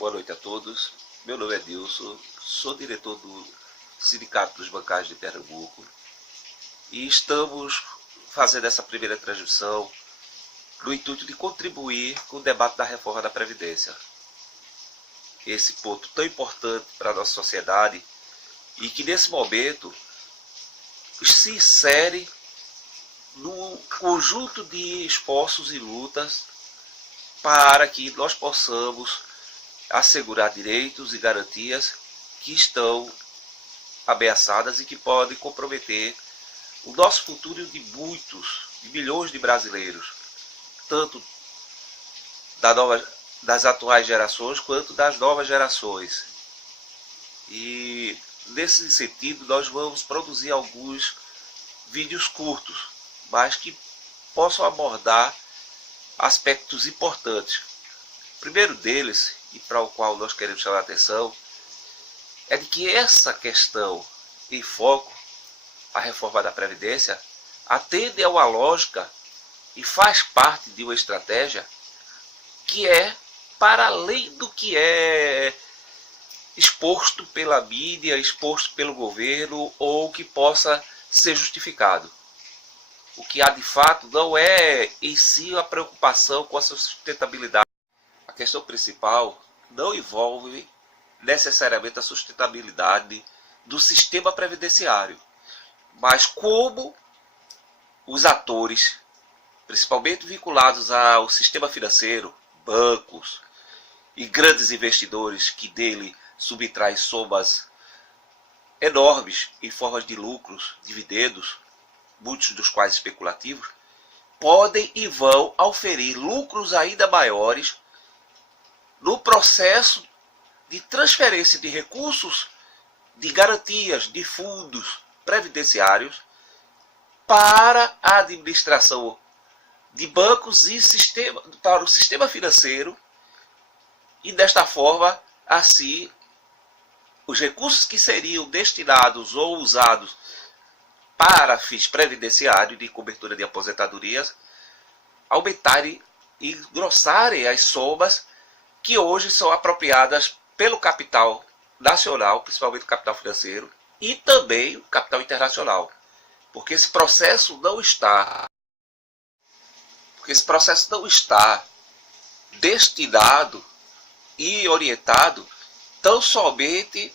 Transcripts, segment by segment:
Boa noite a todos. Meu nome é Dilson, sou diretor do Sindicato dos Bancários de Pernambuco e estamos fazendo essa primeira transmissão no intuito de contribuir com o debate da reforma da Previdência. Esse ponto tão importante para a nossa sociedade e que nesse momento se insere no conjunto de esforços e lutas para que nós possamos assegurar direitos e garantias que estão ameaçadas e que podem comprometer o nosso futuro de milhões de brasileiros, tanto das atuais gerações quanto das novas gerações. E nesse sentido nós vamos produzir alguns vídeos curtos, mas que possam abordar aspectos importantes. O primeiro deles, e para o qual nós queremos chamar a atenção, é de que essa questão em foco, a reforma da Previdência, atende a uma lógica e faz parte de uma estratégia que é para além do que é exposto pela mídia, exposto pelo governo ou que possa ser justificado. O que há de fato não é em si a preocupação com a sustentabilidade. A questão principal não envolve necessariamente a sustentabilidade do sistema previdenciário, mas como os atores, principalmente vinculados ao sistema financeiro, bancos e grandes investidores que dele subtraem somas enormes em forma de lucros, dividendos, muitos dos quais especulativos, podem e vão auferir lucros ainda maiores no processo de transferência de recursos, de garantias, de fundos previdenciários para a administração de bancos e para o sistema financeiro, e desta forma, assim, os recursos que seriam destinados ou usados para fins previdenciários de cobertura de aposentadorias aumentarem e engrossarem as somas que hoje são apropriadas pelo capital nacional, principalmente o capital financeiro, e também o capital internacional. Porque esse processo não está destinado e orientado tão somente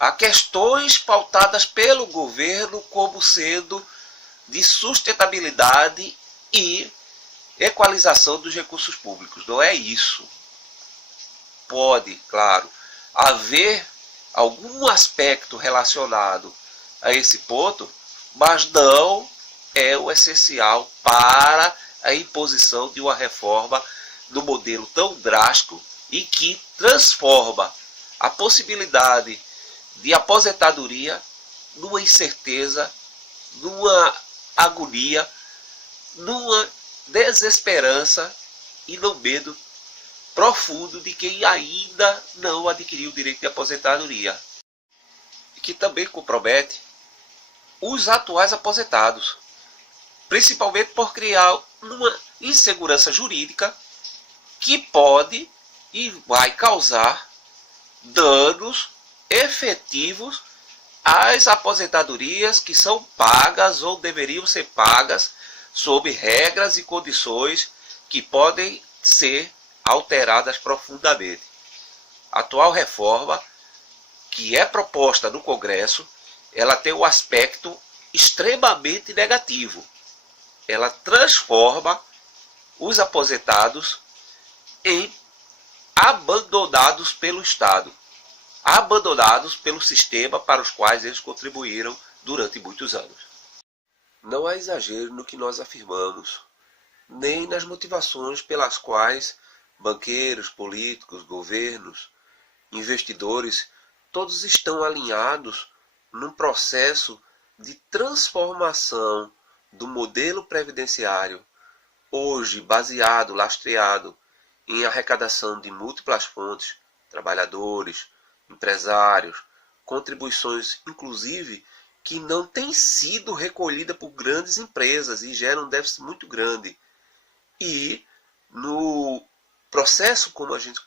a questões pautadas pelo governo como sendo de sustentabilidade e equalização dos recursos públicos. Não é isso. Pode, claro, haver algum aspecto relacionado a esse ponto, mas não é o essencial para a imposição de uma reforma no modelo tão drástico e que transforma a possibilidade de aposentadoria numa incerteza, numa agonia, numa desesperança e no medo profundo de quem ainda não adquiriu o direito de aposentadoria, e que também compromete os atuais aposentados, principalmente por criar uma insegurança jurídica que pode e vai causar danos efetivos às aposentadorias que são pagas ou deveriam ser pagas sob regras e condições que podem ser alteradas profundamente. A atual reforma, que é proposta no Congresso, ela tem um aspecto extremamente negativo. Ela transforma os aposentados em abandonados pelo Estado, abandonados pelo sistema para os quais eles contribuíram durante muitos anos. Não há exagero no que nós afirmamos, nem nas motivações pelas quais banqueiros, políticos, governos, investidores, todos estão alinhados num processo de transformação do modelo previdenciário, hoje baseado, lastreado em arrecadação de múltiplas fontes, trabalhadores, empresários, contribuições, inclusive, que não têm sido recolhidas por grandes empresas e geram um déficit muito grande. E no processo, como a gente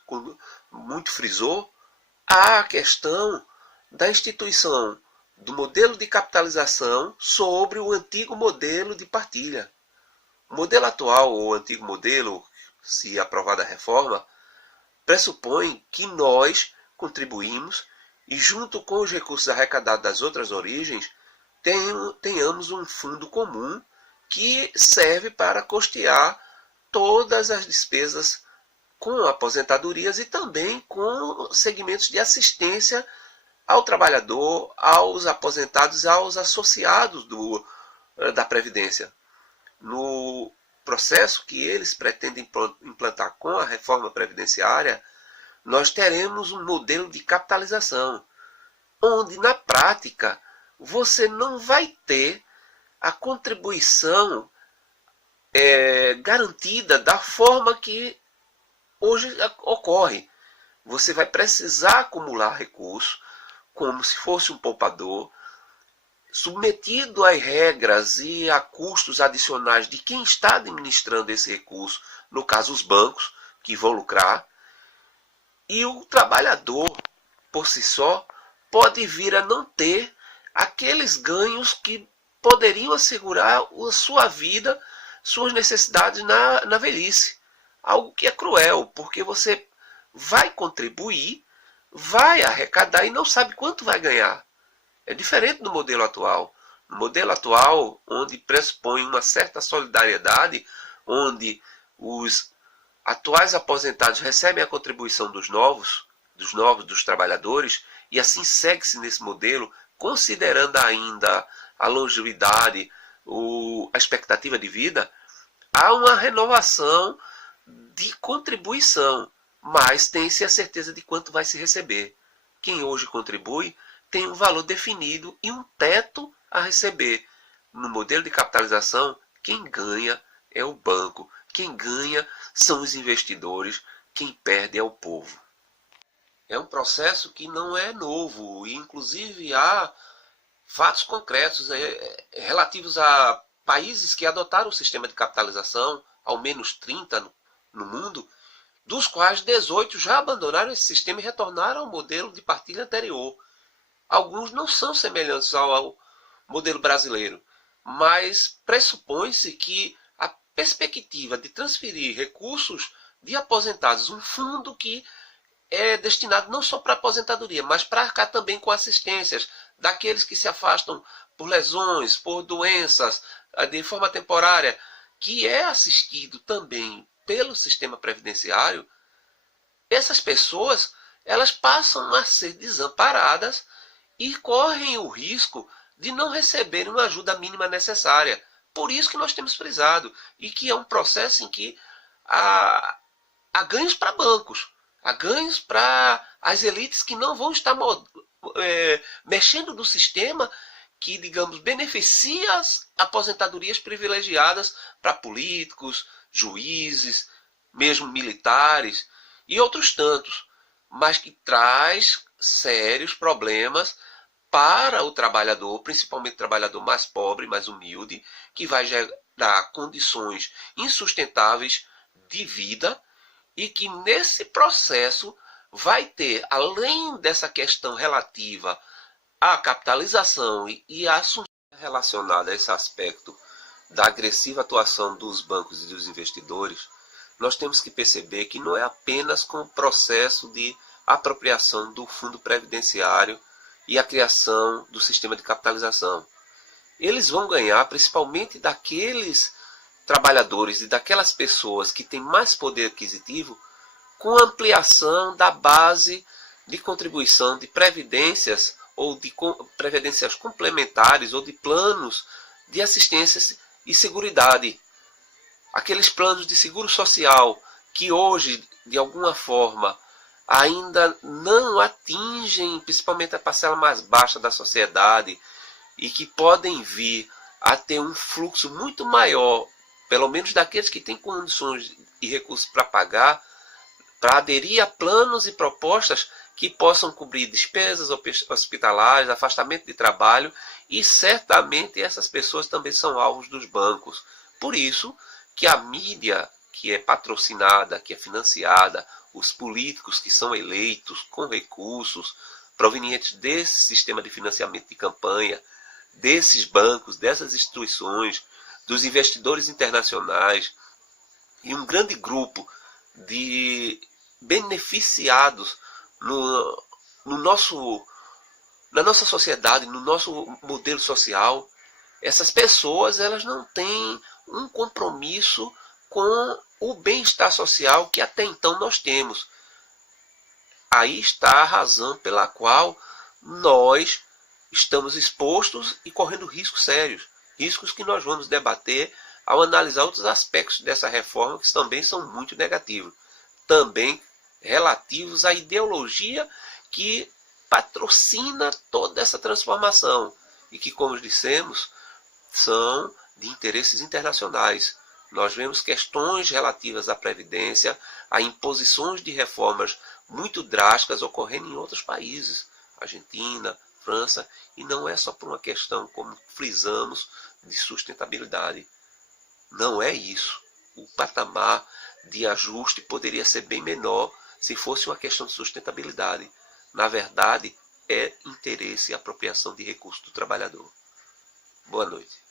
muito frisou, há a questão da instituição do modelo de capitalização sobre o antigo modelo de partilha. O modelo atual, ou o antigo modelo, se aprovada a reforma, pressupõe que nós contribuímos e, junto com os recursos arrecadados das outras origens, tenhamos um fundo comum que serve para custear todas as despesas com aposentadorias e também com segmentos de assistência ao trabalhador, aos aposentados, aos associados da Previdência. No processo que eles pretendem implantar com a reforma previdenciária, nós teremos um modelo de capitalização, onde na prática você não vai ter a contribuição garantida da forma que hoje ocorre. Você vai precisar acumular recursos, como se fosse um poupador, submetido às regras e a custos adicionais de quem está administrando esse recurso, no caso os bancos, que vão lucrar, e o trabalhador, por si só, pode vir a não ter aqueles ganhos que poderiam assegurar a sua vida, suas necessidades na velhice. Algo que é cruel, porque você vai contribuir, vai arrecadar e não sabe quanto vai ganhar. É diferente do modelo atual. No modelo atual, onde pressupõe uma certa solidariedade, onde os atuais aposentados recebem a contribuição dos trabalhadores, e assim segue-se nesse modelo, considerando ainda a longevidade, a expectativa de vida, há uma renovação de contribuição, mas tem-se a certeza de quanto vai se receber. Quem hoje contribui tem um valor definido e um teto a receber. No modelo de capitalização, quem ganha é o banco, quem ganha são os investidores, quem perde é o povo. É um processo que não é novo, e inclusive há fatos concretos relativos a países que adotaram o sistema de capitalização, ao menos 30 no mundo, dos quais 18 já abandonaram esse sistema e retornaram ao modelo de partilha anterior. Alguns não são semelhantes ao modelo brasileiro, mas pressupõe-se que a perspectiva de transferir recursos de aposentados, um fundo que é destinado não só para aposentadoria, mas para arcar também com assistências daqueles que se afastam por lesões, por doenças, de forma temporária, que é assistido também pelo sistema previdenciário. Essas pessoas, elas passam a ser desamparadas e correm o risco de não receberem uma ajuda mínima necessária. Por isso que nós temos frisado, e que é um processo em que há ganhos para bancos, há ganhos para as elites que não vão estar mexendo no sistema que, digamos, beneficia as aposentadorias privilegiadas para políticos, juízes, mesmo militares e outros tantos, mas que traz sérios problemas para o trabalhador, principalmente o trabalhador mais pobre, mais humilde, que vai gerar condições insustentáveis de vida e que nesse processo vai ter, além dessa questão relativa à capitalização e à assunção relacionada a esse aspecto da agressiva atuação dos bancos e dos investidores, nós temos que perceber que não é apenas com o processo de apropriação do fundo previdenciário e a criação do sistema de capitalização. Eles vão ganhar principalmente daqueles trabalhadores e daquelas pessoas que têm mais poder aquisitivo com a ampliação da base de contribuição de previdências ou de previdências complementares ou de planos de assistência e seguridade. Aqueles planos de seguro social que hoje, de alguma forma, ainda não atingem principalmente a parcela mais baixa da sociedade e que podem vir a ter um fluxo muito maior, pelo menos daqueles que têm condições e recursos para pagar, para aderir a planos e propostas que possam cobrir despesas hospitalares, afastamento de trabalho, e certamente essas pessoas também são alvos dos bancos. Por isso que a mídia que é patrocinada, que é financiada, os políticos que são eleitos com recursos provenientes desse sistema de financiamento de campanha, desses bancos, dessas instituições, dos investidores internacionais e um grande grupo de beneficiados no nosso, na nossa sociedade, no nosso modelo social. Essas pessoas, elas não têm um compromisso com o bem-estar social que até então nós temos. Aí está a razão pela qual nós estamos expostos e correndo riscos sérios, riscos que nós vamos debater ao analisar outros aspectos dessa reforma que também são muito negativos, também relativos à ideologia que patrocina toda essa transformação e que, como dissemos, são de interesses internacionais. Nós vemos questões relativas à Previdência, a imposições de reformas muito drásticas ocorrendo em outros países, Argentina, França, e não é só por uma questão, como frisamos, de sustentabilidade. Não é isso. O patamar de ajuste poderia ser bem menor se fosse uma questão de sustentabilidade. Na verdade, é interesse e apropriação de recursos do trabalhador. Boa noite.